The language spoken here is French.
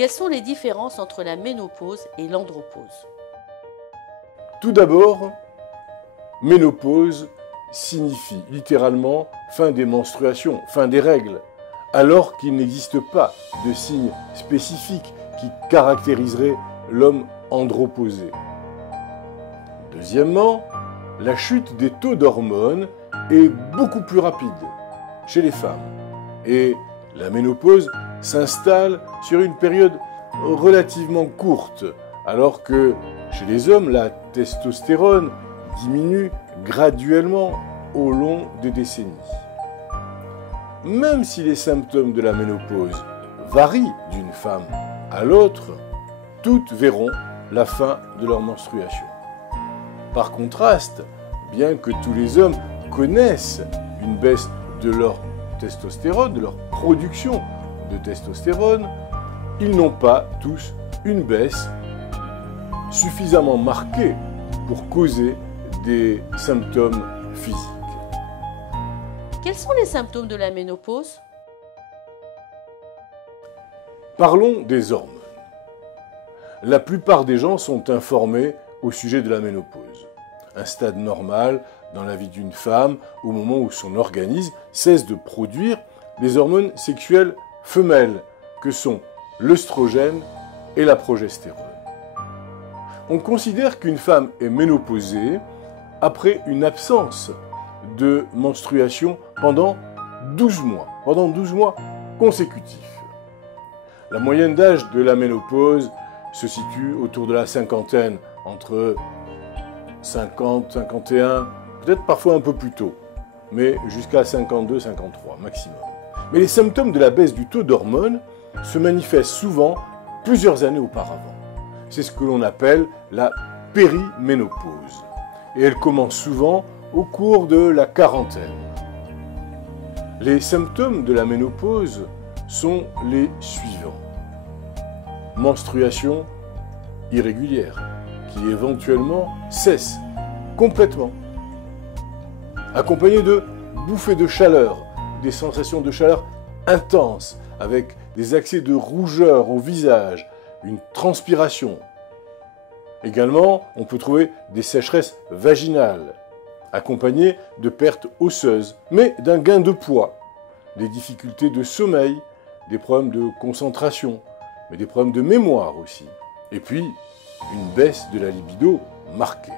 Quelles sont les différences entre la ménopause et l'andropause? Tout d'abord, ménopause signifie littéralement fin des menstruations, fin des règles, alors qu'il n'existe pas de signe spécifique qui caractériserait l'homme androposé. Deuxièmement, la chute des taux d'hormones est beaucoup plus rapide chez les femmes et la ménopause s'installe sur une période relativement courte, alors que chez les hommes, la testostérone diminue graduellement au long des décennies. Même si les symptômes de la ménopause varient d'une femme à l'autre, toutes verront la fin de leur menstruation. Par contraste, bien que tous les hommes connaissent une baisse de leur testostérone, de leur production de testostérone, ils n'ont pas tous une baisse suffisamment marquée pour causer des symptômes physiques. Quels sont les symptômes de la ménopause? Parlons des hormones. La plupart des gens sont informés au sujet de la ménopause, un stade normal dans la vie d'une femme au moment où son organisme cesse de produire les hormones sexuelles femelles que sont l'œstrogène et la progestérone. On considère qu'une femme est ménopausée après une absence de menstruation pendant 12 mois consécutifs. La moyenne d'âge de la ménopause se situe autour de la cinquantaine, entre 50, 51, peut-être parfois un peu plus tôt, mais jusqu'à 52, 53 maximum. Mais les symptômes de la baisse du taux d'hormones se manifestent souvent plusieurs années auparavant. C'est ce que l'on appelle la périménopause. Et elle commence souvent au cours de la quarantaine. Les symptômes de la ménopause sont les suivants. Menstruation irrégulière, qui éventuellement cesse complètement, accompagnée de bouffées de chaleur, des sensations de chaleur intenses, avec des accès de rougeur au visage, une transpiration. Également, on peut trouver des sécheresses vaginales, accompagnées de pertes osseuses, mais d'un gain de poids, des difficultés de sommeil, des problèmes de concentration, mais des problèmes de mémoire aussi. Et puis, une baisse de la libido marquée.